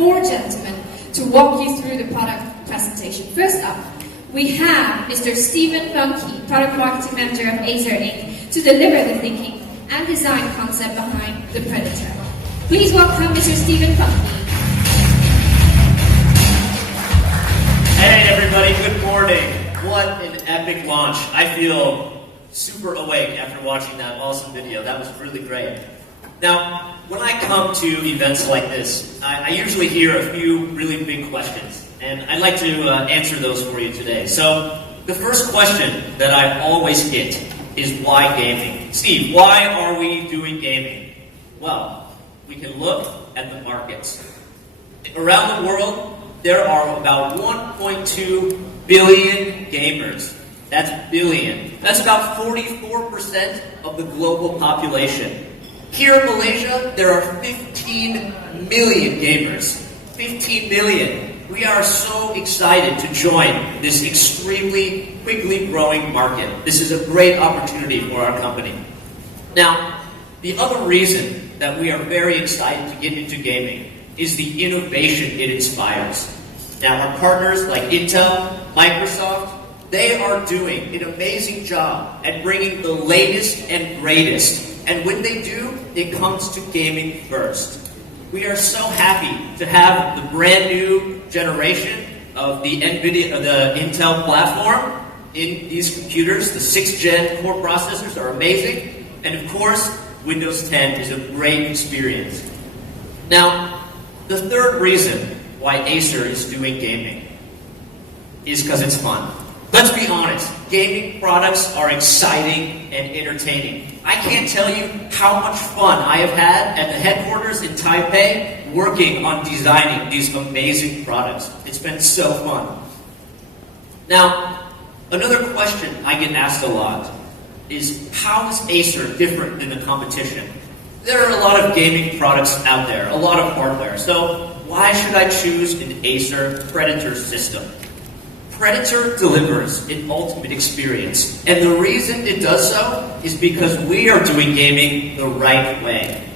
four gentlemen to walk you through the product presentation. First up, we have Mr. Stephen Funke, Product Marketing Manager of Acer Inc., to deliver the thinking and design concept behind the Predator. Please welcome Mr. Stephen Funke. Hey everybody, good morning. What an epic launch. I feel super awake after watching that awesome video. That was really great. Now, when I come to events like this, I usually hear a few really big questions, and I'd like to answer those for you today. So, the first question that I always get is why gaming? Steve, why are we doing gaming? Well, we can look at the markets. Around the world, there are about 1.2 billion gamers. That's billion. That's about 44% of the global population. Here in Malaysia, there are 15 million gamers. 15 million. We are so excited to join this extremely quickly growing market. This is a great opportunity for our company. Now, the other reason that we are very excited to get into gaming is the innovation it inspires. Now, our partners like Intel, Microsoft, they are doing an amazing job at bringing the latest and greatest. And when they do, it comes to gaming first. We are so happy to have the brand new generation of the Intel platform in these computers. The 6th gen core processors are amazing. And of course, Windows 10 is a great experience. Now, the third reason why Acer is doing gaming is because it's fun. Let's be honest, gaming products are exciting and entertaining. I can't tell you how much fun I have had at the headquarters in Taipei working on designing these amazing products. It's been so fun. Now, another question I get asked a lot is, how is Acer different than the competition? There are a lot of gaming products out there, a lot of hardware, so why should I choose an Acer Predator system? Predator delivers an ultimate experience, and the reason it does so is because we are doing gaming the right way.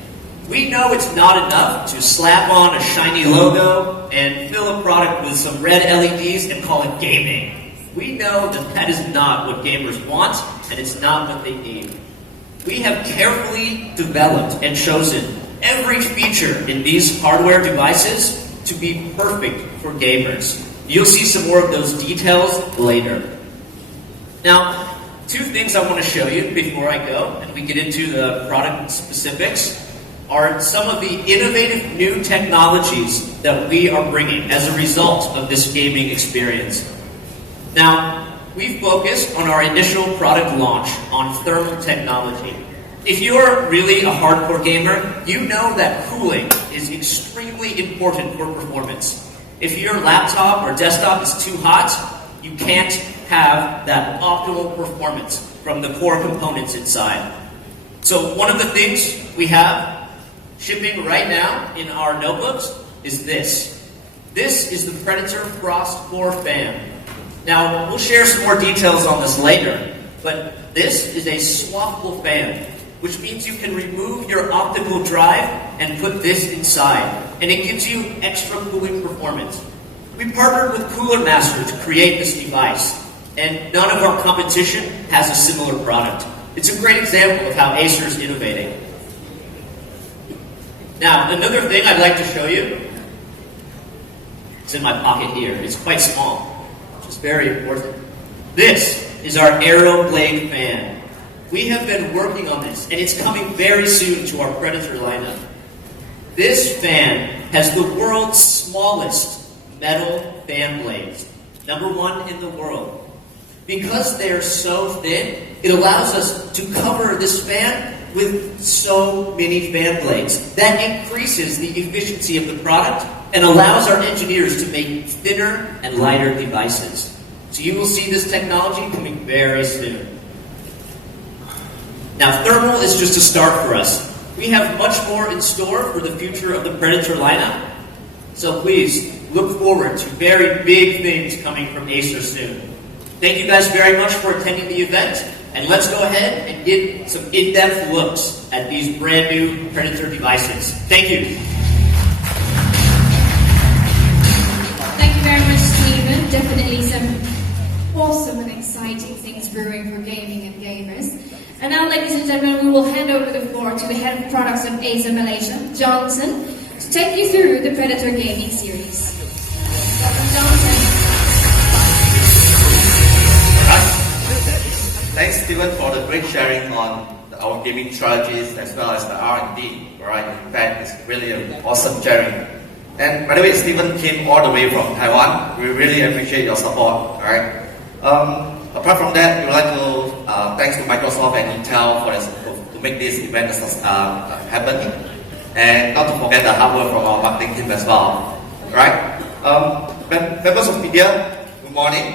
We know it's not enough to slap on a shiny logo and fill a product with some red LEDs and call it gaming. We know that that is not what gamers want, and it's not what they need. We have carefully developed and chosen every feature in these hardware devices to be perfect for gamers. You'll see some more of those details later. Now, two things I want to show you before I go and we get into the product specifics are some of the innovative new technologies that we are bringing as a result of this gaming experience. Now, we've focused on our initial product launch on thermal technology. If you're really a hardcore gamer, you know that cooling is extremely important for performance. If your laptop or desktop is too hot, you can't have that optimal performance from the core components inside. So one of the things we have shipping right now in our notebooks is this. This is the Predator Frost Core Fan. Now, we'll share some more details on this later, but this is a swappable fan, which means you can remove your optical drive and put this inside, and it gives you extra cooling performance. We partnered with Cooler Master to create this device, and none of our competition has a similar product. It's a great example of how Acer is innovating. Now, another thing I'd like to show you, it's in my pocket here. It's quite small, which is very important. This is our Aero Blade fan. We have been working on this, and it's coming very soon to our Predator lineup. This fan has the world's smallest metal fan blades, #1 in the world. Because they're so thin, it allows us to cover this fan with so many fan blades. That increases the efficiency of the product and allows our engineers to make thinner and lighter devices. So you will see this technology coming very soon. Now, thermal is just a start for us. We have much more in store for the future of the Predator lineup. So please, look forward to very big things coming from Acer soon. Thank you guys very much for attending the event, and let's go ahead and get some in-depth looks at these brand new Predator devices. Thank you. some awesome and exciting things brewing for gaming and gamers. And now, ladies and gentlemen, we will hand over the floor to the head of products of Acer Malaysia, Johnson, to take you through the Predator gaming series. Welcome, Johnson. Thanks, Steven, for the great sharing on our gaming strategies as well as the R&D. Right, in fact, it's really an awesome sharing. And by the way, Steven came all the way from Taiwan. We really appreciate your support. Right. Apart from that, we would like to thanks to Microsoft and Intel for this, to make this event happen, and not to forget the hard work from our marketing team as well. Right. Members of media, good morning.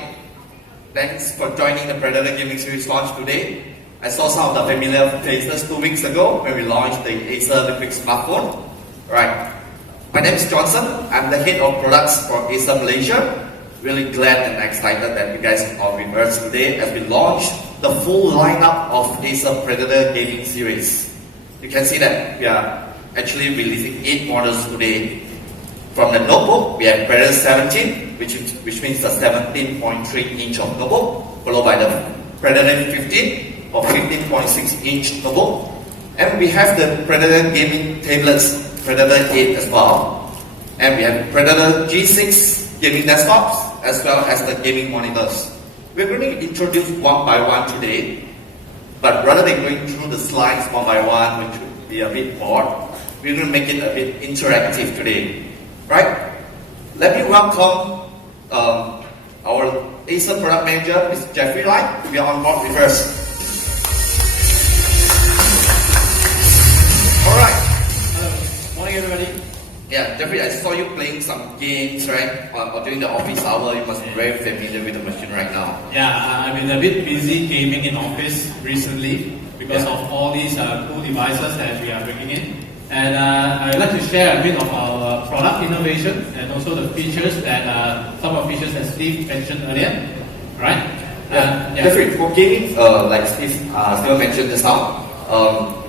Thanks for joining the Predator Gaming Series launch today. I saw some of the familiar faces 2 weeks ago when we launched the Acer Liquid smartphone. Right. My name is Johnson. I'm the head of products for Acer Malaysia. Really glad and excited that you guys are with us today as we launch the full lineup of Acer Predator Gaming Series. You can see that we are actually releasing 8 models today. From the notebook, we have Predator 17, which means the 17.3-inch of notebook, followed by the Predator 15 or 15.6-inch notebook. And we have the Predator gaming tablets, Predator 8 as well. And we have Predator G6 gaming desktops, as well as the gaming monitors. We're going to introduce one by one today, but rather than going through the slides one by one, which would be a bit bored, we're going to make it a bit interactive today. Right? Let me welcome our Acer product manager, Mr. Jeffrey Lai, to be on board with us. All right. Morning, everybody. Yeah, Jeffrey, I saw you playing some games, right? Or during the office hour, you must be very familiar with the machine right now. Yeah, I've been a bit busy gaming in office recently because of all these cool devices that we are bringing in. And I'd like to share a bit of our product innovation and also the features that some of the features that Steve mentioned earlier, right? Yeah. Jeffrey, for gaming, like Steve mentioned just now,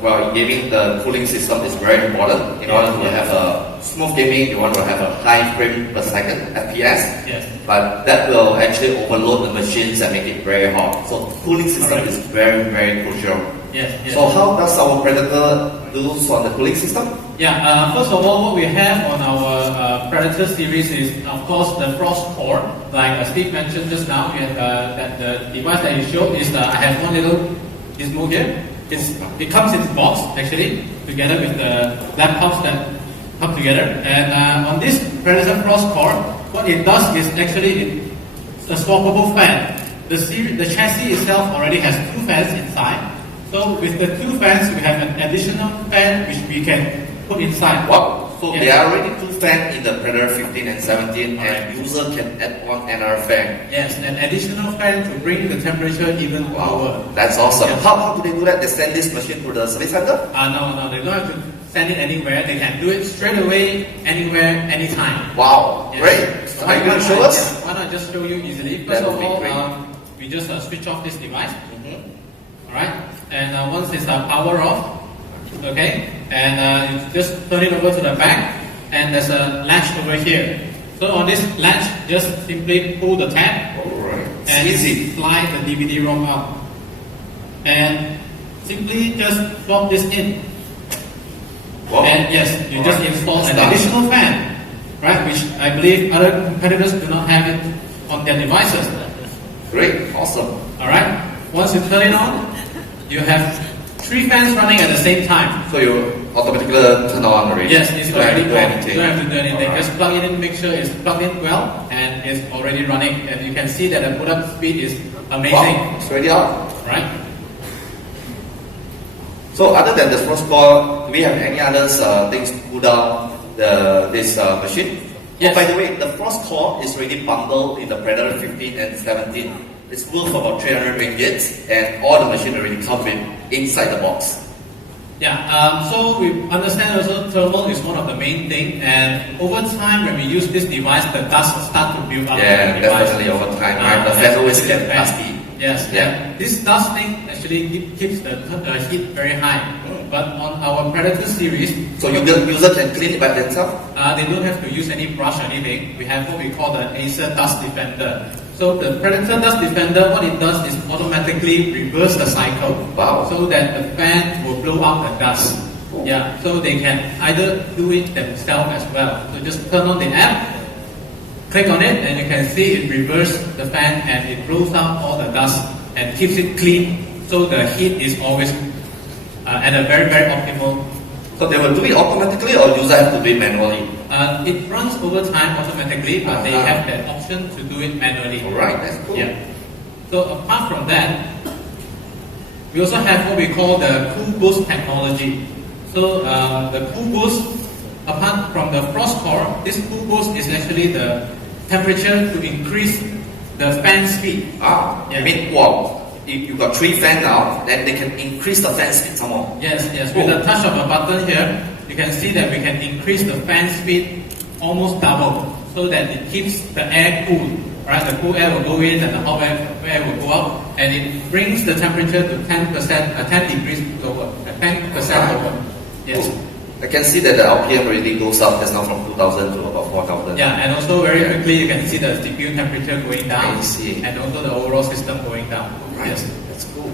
well, in gaming, the cooling system is very important. In order to have a smooth gaming, you want to have a high frame per second, FPS. Yes. But that will actually overload the machines and make it very hot. So cooling system is very, very crucial. Yes. So how does our Predator do on the cooling system? Yeah, first of all, what we have on our Predator series is, of course, the Frost Core. Like Steve mentioned just now, we have that the device that you showed is I have one little gizmo here. It comes in box actually, together with the laptops that come together. And on this Predator Frost Core, what it does is actually it's a swappable fan. The chassis itself already has 2 fans inside. So with the 2 fans, we have an additional fan which we can put inside. Wow! So there are already 2 fans in the Predator 15 and 17, and user can add on another fan. Yes, an additional fan to bring the temperature even lower. That's awesome. Yes. How do they do that? They send this machine to the service center? No, they don't have to send it anywhere. They can do it straight away, anywhere, anytime. Wow, Yes. great. So are you going to show us? Yeah, why not just show you easily? That First of would be all, great. we just switch off this device. Alright, and once it's power off, okay, and you just turn it over to the back, and there's a latch over here. So on this latch, just simply pull the tab, Alright, and easy. slide the DVD-ROM out, and simply just plop this in. Wow. And yes, you just install an Done. additional fan, right? Which I believe other competitors do not have it on their devices. Great, awesome. Alright, once you turn it on, you have 3 fans running at the same time. So you automatically turn on already? Yes, it's don't have already to do on. anything. You don't have to do anything. Alright. Just plug it in, make sure it's plugged in well, and it's already running. And you can see that the boot up speed is amazing. Wow, it's already out. Right? So other than the Frost Core, do we have any other things to cool down this machine? Yes. Oh, by the way, the Frost Core is already bundled in the Predator 15 and 17. It's worth about 300 ringgit, and all the machine already come with inside the box. Yeah, so we understand also thermal is one of the main thing, and over time when we use this device, the dust start to build up. Yeah, in the device. definitely over time, right? The fan always get gets dusty. Yes, Yeah. This dusting actually keeps the heat very high. But on our Predator series, So user can clean it by themselves? they don't have to use any brush or anything. We have what we call the Acer Dust Defender. So the Predator Dust Defender, what it does is automatically reverse the cycle. Wow. So that the fan will blow out the dust. Yeah, so they can either do it themselves as well. So just turn on the app, click on it, and you can see it reverse the fan and it blows out all the dust and keeps it clean. So the heat is always at a very, very optimal. So they will do it automatically or user have to do it manually? It runs over time automatically, but they have that option to do it manually. Alright, that's cool. Yeah. So apart from that, we also have what we call the Cool Boost technology. So the Cool Boost, apart from the frost core, this Cool Boost is actually the temperature to increase the fan speed. I mean, wow. You got 3 fans now, then they can increase the fan speed some more. Yes. With the touch of a button here, you can see that we can increase the fan speed almost double, so that it keeps the air cool. Right, the cool air will go in and the hot air will go out, and it brings the temperature to 10%, 10 degrees lower, 10% lower. Yes. Cool. I can see that the RPM already goes up just now from 2000 to about 4000. Yeah, and also very quickly you can see the CPU temperature going down. I see. And also the overall system going down. Right. Yes. That's cool.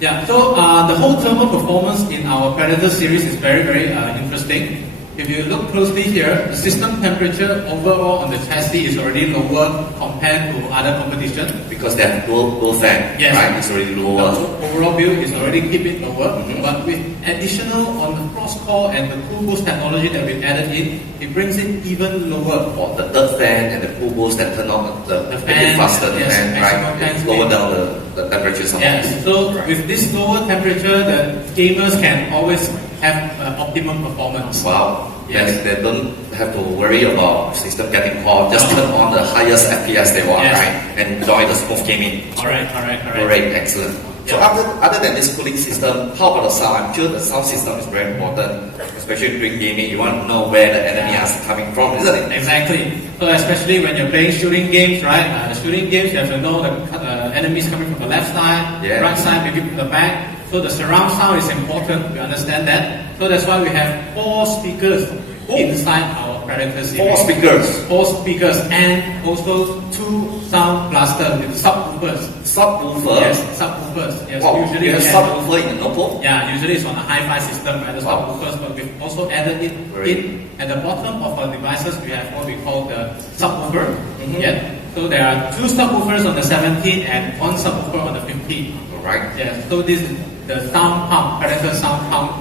Yeah, so the whole thermal performance in our Predator series is very, very interesting. If you look closely here, the system temperature overall on the chassis is already lower compared to other competition. Because they have dual fan, Yes. right? It's already lower. The overall build is already keep it lower, but with additional on the frost core and the cool boost technology that we've added in, it brings it even lower. Or the third fan and the cool boost that turn on the fan, faster the yes, fan, maximum right? fan It lower speed. down the temperature some Yes, so Right. with this lower temperature, the gamers can always have optimum performance. Wow. Yes. They don't have to worry about system getting hot. Just turn on the highest FPS they want, Yes. right? And enjoy the smooth gaming. Alright. Great, excellent. So Yeah. other than this cooling system, how about the sound? I'm sure the sound system is very important, especially during gaming. You want to know where the enemy is coming from, isn't it? Exactly. So especially when you're playing shooting games, right? Shooting games, you have to know the enemies coming from the left side, Yeah. right side, maybe from the back. So the surround sound is important. We understand that. So that's why we have 4 speakers inside our Predator series. 4 speakers. 4 speakers and also 2 sound blasters with subwoofers. Subwoofer. Yes, subwoofers. Yes, Wow, usually you have we have- subwoofer in the notebook? Yeah, usually it's on a hi-fi system, right? The Wow. subwoofers, but we've also added it Great. in at the bottom of our devices. We have what we call the subwoofer. Mhm. Yeah. So there are 2 subwoofers on the 17 and 1 subwoofer on the 15. Alright. Yeah. So this is the sound pump, Predator sound pump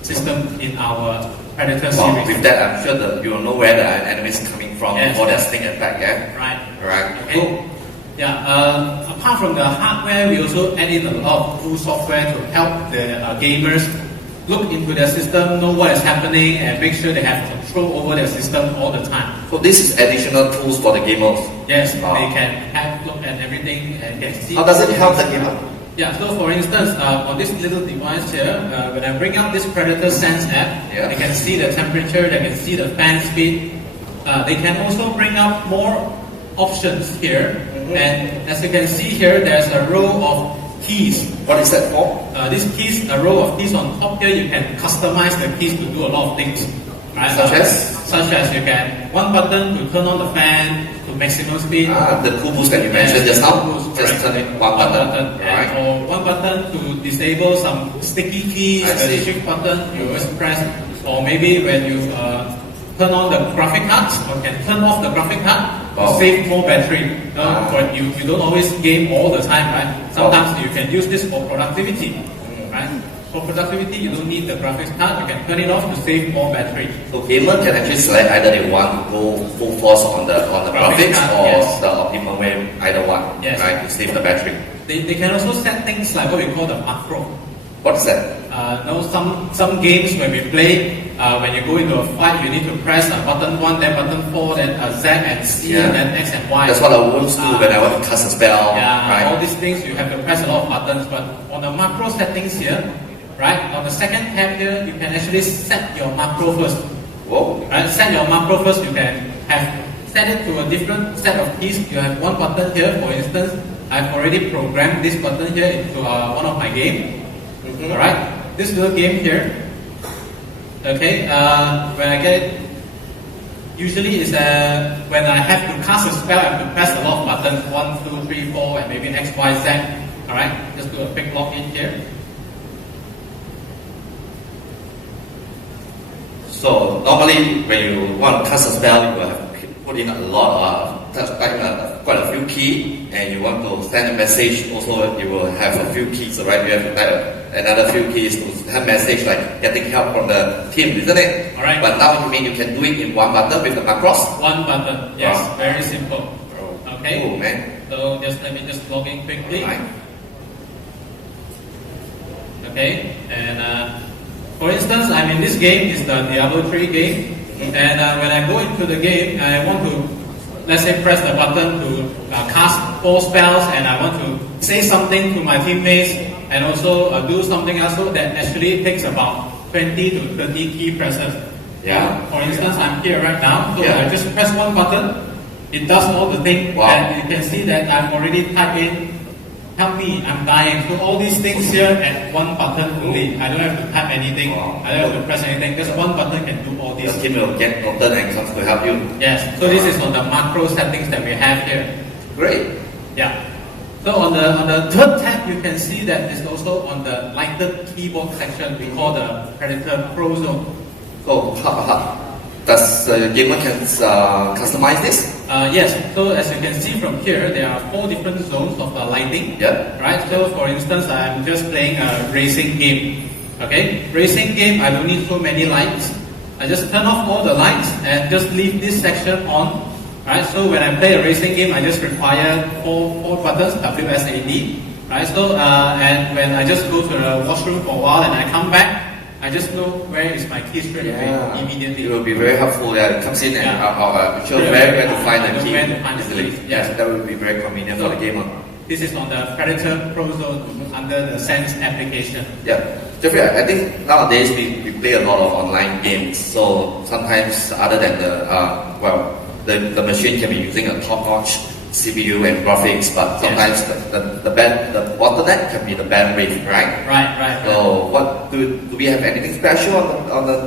system in our Predator Wow, series. with that, I'm sure that you will know where the enemy is coming from Yes. before their sting attack, yeah? Right. Alright, Okay. cool. Yeah, apart from the hardware, we also add in a lot of cool software to help the gamers look into their system, know what is happening, and make sure they have control over their system all the time. So this is additional tools for the gamers. Yes, Wow. they can have look at everything and can see. How does it help the gamer? Yeah, so for instance, on this little device here, when I bring up this Predator Sense app, Yeah. they can see the temperature, they can see the fan speed. They can also bring up more options here. And as you can see here, there's a row of keys. What is that for? These keys, a row of keys on top here, you can customize the keys to do a lot of things. Right? Such as you can, one button to turn on the fan to maximum speed. The cool boost that you mentioned just now. Just turn it one button. And Alright. or one button to disable some sticky keys, I see. the shift button you always press, or maybe when you turn on the graphic cards, or can turn off the graphic card to Oh. save more battery. But you don't always game all the time, right? Sometimes you can use this for productivity, right? For productivity, you don't need the graphics card. You can turn it off to save more battery. So gamer can actually select either they want to go full force on the Graphics graphics card, or yes. the optimal way, either one, Yes. right? To save the battery. They can also set things like what we call the macro. What is that? Some games when we play, when you go into a fight, you need to press button 1, then button 4, then Z and C, Yeah. then X and Y. That's what I always do when I want to cast a spell, Yeah, right? all these things you have to press a lot of buttons, but on the macro settings here, right, on the second tab here, you can actually set your macro first. Whoa. Right, set your macro first, you can have set it to a different set of keys. You have one button here, for instance, I've already programmed this button here into one of my game. Alright, this little game here, okay, when I get it, usually is when I have to cast a spell, I have to press a lot of buttons, 1, 2, 3, 4, and maybe X, Y, Z. Alright, just do a quick login here. So normally when you want to cast a spell, you will have to put in a lot of quite a few keys, and you want to send a message. Also, you will have a few keys, right? You have to type another few keys to send message, like getting help from the team, isn't it? All right. But now you mean you can do it in one button with the macros? One button, yes, Wow. very simple. Okay. Cool, man. So let me just log in quickly. Right. Okay, and for instance, I'm in this game, it's the Diablo 3 game, and when I go into the game, I want to, let's say, press the button to cast 4 spells, and I want to say something to my teammates, and also do something else. So that actually takes about 20 to 30 key presses. Yeah. For instance, I'm here right now, so Yeah. I just press one button, it does all the thing, Wow. and you can see that I'm already typed in, help me, I'm dying. So all these things here at one button only. I don't have to type anything. Wow. I don't have to press anything. Just one button can do all The this. team will get noted and comes to help you. Yes. So this is on the macro settings that we have here. Great. Yeah. So on the third tab, you can see that it's also on the lighted keyboard section. We call the Predator Pro Zone. So does gamer can customize this? Yes. So as you can see from here, there are 4 different zones of lighting. Yeah. Right. So for instance, I'm just playing a racing game. Okay. Racing game, I don't need so many lights. I just turn off all the lights and just leave this section on. Right. So when I play a racing game, I just require four buttons, WSAD. Right. So and when I just go to the washroom for a while and I come back, I just know where is my key straight away immediately. It will be very helpful. Yeah, it comes in and show Yeah. where to find the key Where to find the easily. keys. Yes, Yeah. that will be very convenient for the gamer. This is on the Predator Pro Zone under the Sense application. Yeah, Jeffrey, I think nowadays we play a lot of online games. So sometimes other than the machine can be using a top-notch CPU and graphics, but sometimes the bottleneck can be the bandwidth, right? Right. So what do we have anything special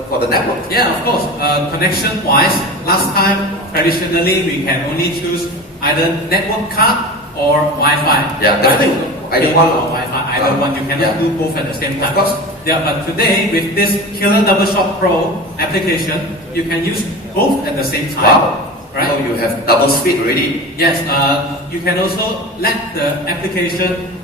for the network? Yeah, of course. Connection-wise, last time traditionally we can only choose either network card or Wi-Fi. Yeah, definitely. Either one. Or Wi-Fi, either one. You cannot do both at the same time. Of course. Yeah, but today with this Killer Double Shot Pro application, you can use both at the same time. Wow. Right? So you have double speed already. Yes, you can also let the application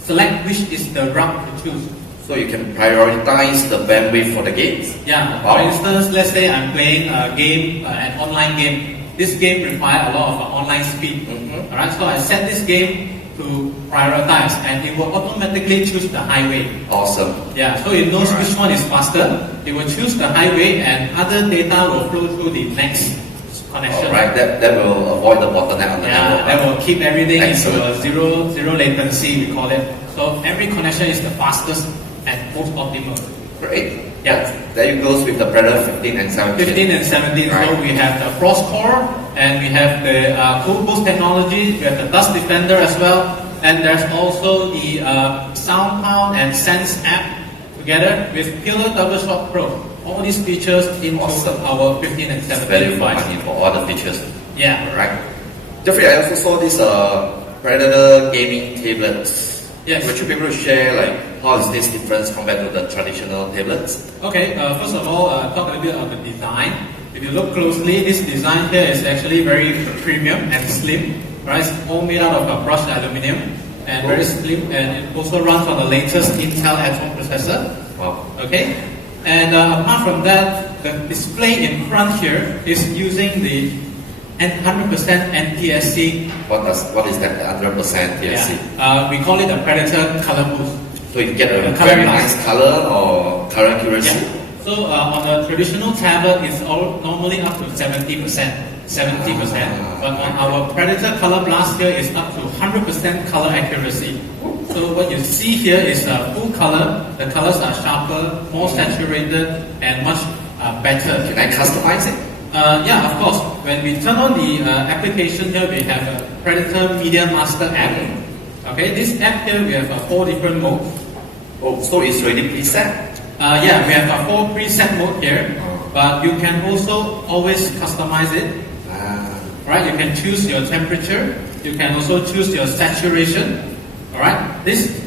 select which is the route to choose. So you can prioritize the bandwidth for the games. Yeah, Wow. for instance, let's say I'm playing a game, an online game. This game requires a lot of online speed. Alright, so I set this game to prioritize and it will automatically choose the highway. Awesome. Yeah, so it knows which one is faster. It will choose the highway and other data will flow through the next connection. Alright, that will avoid the bottleneck on the network. That will keep everything into Excellent. a zero latency, we call it. So every connection is the fastest and most optimal. Great. Yeah. There you goes with the Predator 15 and 17. 15 and 17, Right. so we have the Frost Core, and we have the Cool Boost technology, we have the Dust Defender as well, and there's also the Sound Pound and Sense app together with Killer Double Shot Pro. All these features into Awesome. our 15 and It's 17 value for device. money for all the features. Yeah. Alright. Jeffrey, I also saw this Predator gaming tablets. Yes. Would you be able to share how is this different compared to the traditional tablets? Okay, first of all, talk a little bit about the design. If you look closely, this design here is actually very premium and slim. Right? It's all made out of brushed aluminum and very slim, and it also runs on the latest Intel Atom processor. Wow. Okay, and apart from that, the display in front here is using the 100% NTSC. What is that 100% TSC? We call it a Predator Color Boost. So you get a The color very glass. nice color or color accuracy? Yeah. So on a traditional tablet, it's normally up to 70%. But on our Predator Color Blast here, it's up to 100% color accuracy. So what you see here is full color. The colors are sharper, more saturated, and much better. Can I customize it? Yeah, of course. When we turn on the application here, we have a Predator Media Master app. Okay, this app here, we have 4 different modes. Oh, so it's already preset? Yeah, we have 4 preset mode here. but you can also always customize it. Right? You can choose your temperature. You can also choose your saturation. All right? This you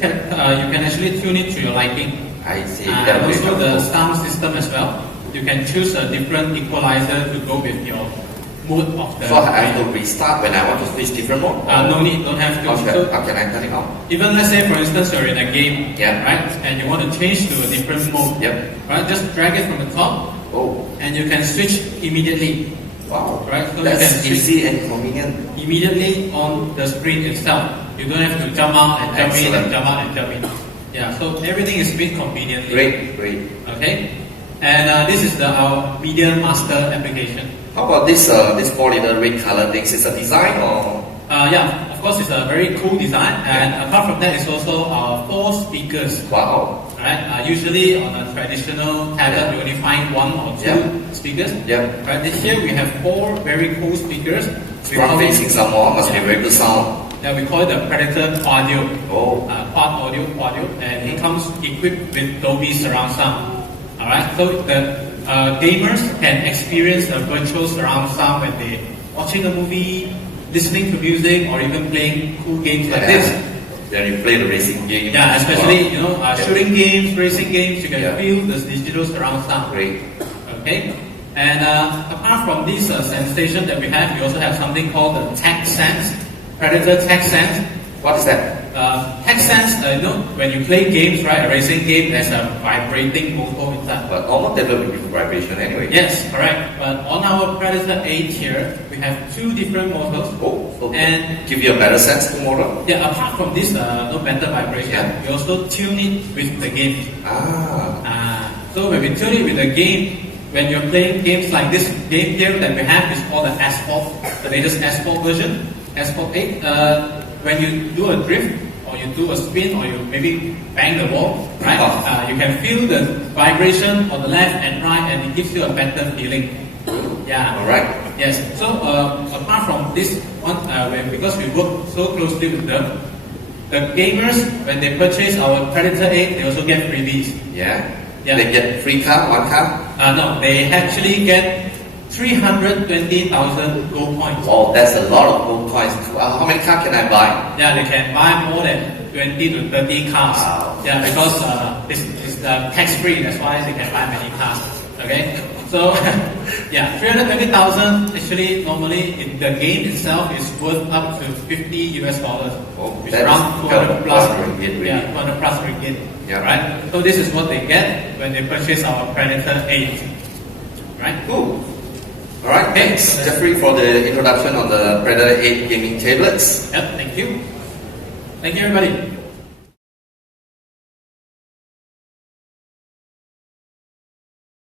can actually tune it to your liking. I see. And also the sound system as well. You can choose a different equalizer to go with your mood of the. So I have to restart when I want to switch different mode? No need, don't have to. Okay. How can I turn it on? Even let's say for instance you're in a game, Yeah. right? And you want to change to a different mode. Yep. Right? Just drag it from the top. Oh, And you can switch immediately. wow. Right? So you That's can switch easy and convenient. immediately on the screen itself. You don't have to jump out and jump in and Excellent. jump out and jump in. Yeah, so everything is made conveniently. Great. Okay? And this is our Media Master application. How about this 4 little red color things? Is a design or? Yeah, of course it's a very cool design. And apart from that, it's also 4 speakers. Wow. Right? Usually on a traditional tablet, you only find 1 or 2 speakers. Yeah. Right? This here we have 4 very cool speakers. We call Front it- facing some more, must be very good sound. Yeah, we call it the Predator Audio. Oh. Quad audio, and it comes equipped with Dolby surround sound. Alright, so the gamers can experience the virtual surround sound when they're watching a movie, listening to music, or even playing cool games like this. Then you play the racing game. Yeah, especially shooting games, racing games, you can Yeah. feel the digital surround sound. Great. Okay, and apart from this sensation that we have, we also have something called the Tech Sense, Predator Tech Sense. What is that? Tech Sense, when you play games, right, a racing game, there's a vibrating motor inside. But normal tablet will be vibration anyway. Yes, correct. But on our Predator 8 here, we have 2 different motors. Oh, so And give you a better sense tomorrow. yeah, apart from this, no better vibration, Yeah. we also tune it with the game. So when we tune it with the game, when you're playing games like this game here that we have is called the Asphalt, the latest Asphalt version, Asphalt 8. When you do a drift or you do a spin or you maybe bang the wall, right? You can feel the vibration on the left and right, and it gives you a better feeling. Yeah. All right. Yes. So apart from this one, because we work so closely with them, the gamers when they purchase our Predator 8, they also get freebies. Yeah. Yeah. They get free car, 1 car. No, they actually get 320,000 gold points. Wow, that's a lot of gold coins. How many cars can I buy? Yeah, they can buy more than 20 to 30 cars. Wow. Yeah, because it's tax free. That's why they can buy many cars. Okay, so yeah, 320,000 actually normally in the game itself is worth up to $50 US, Oh, which is that's around 200 plus ringgit, really. Yeah, 200 plus ringgit. Yeah. Right. So this is what they get when they purchase our Predator 8. Right. Cool. All right, thanks, Jeffrey, for the introduction on the Predator 8 gaming tablets. Yep. Thank you. Thank you, everybody.